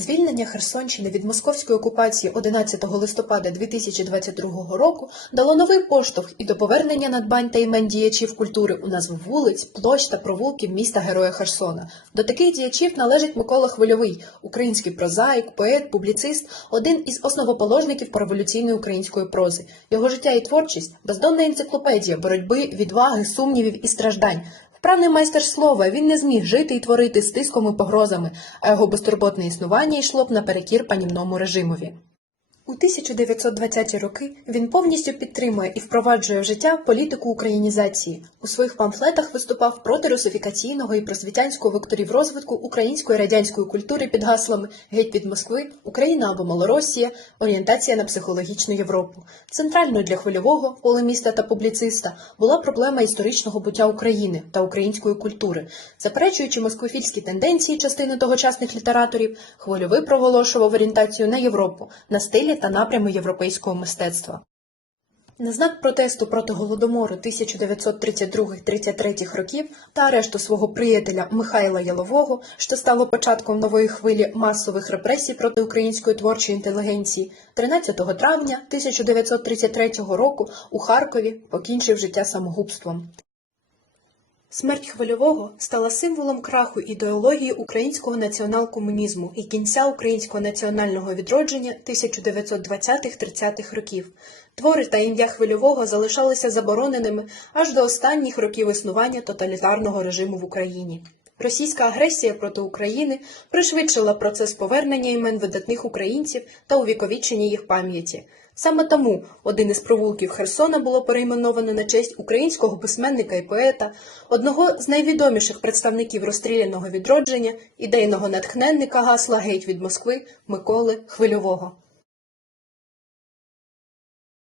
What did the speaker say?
звільнення Херсонщини від московської окупації 11 листопада 2022 року дало новий поштовх і до повернення надбань та імен діячів культури у назву вулиць, площ та провулків міста Героя Херсона. До таких діячів належить Микола Хвильовий, український прозаїк, поет, публіцист, один із основоположників пореволюційної української прози. Його життя і творчість бездонна енциклопедія боротьби, відваги, сумнівів і страждань. Вправний майстер слова, він не зміг жити і творити з тиском і погрозами, а його безтурботне існування йшло б наперекір панівному режимові. У 1920-ті роки він повністю підтримує і впроваджує в життя політику українізації. У своїх памфлетах виступав проти русифікаційного і просвітянського векторів розвитку української радянської культури під гаслами Геть від Москви, Україна або Малоросія, орієнтація на психологічну Європу. Центральною для хвильового, полеміста та публіциста, була проблема історичного буття України та української культури. Заперечуючи москвофільські тенденції частини тогочасних літераторів, хвильовий проголошував орієнтацію на Європу, на стилі та напрями європейського мистецтва. На знак протесту проти голодомору 1932-33 років та арешту свого приятеля Михайла Ялового, що стало початком нової хвилі масових репресій проти української творчої інтелігенції, 13 травня 1933 року у Харкові покінчив життя самогубством. Смерть хвильового стала символом краху ідеології українського націонал-комунізму і кінця українського національного відродження 1920-30-х років. Твори та ім'я хвильового залишалися забороненими аж до останніх років існування тоталітарного режиму в Україні. Російська агресія проти України пришвидшила процес повернення імен видатних українців та увіковічення їх пам'яті. Саме тому один із провулків Херсона було перейменовано на честь українського письменника і поета, одного з найвідоміших представників розстріляного відродження, ідейного натхненника гасла Геть від Москви Миколи Хвильового.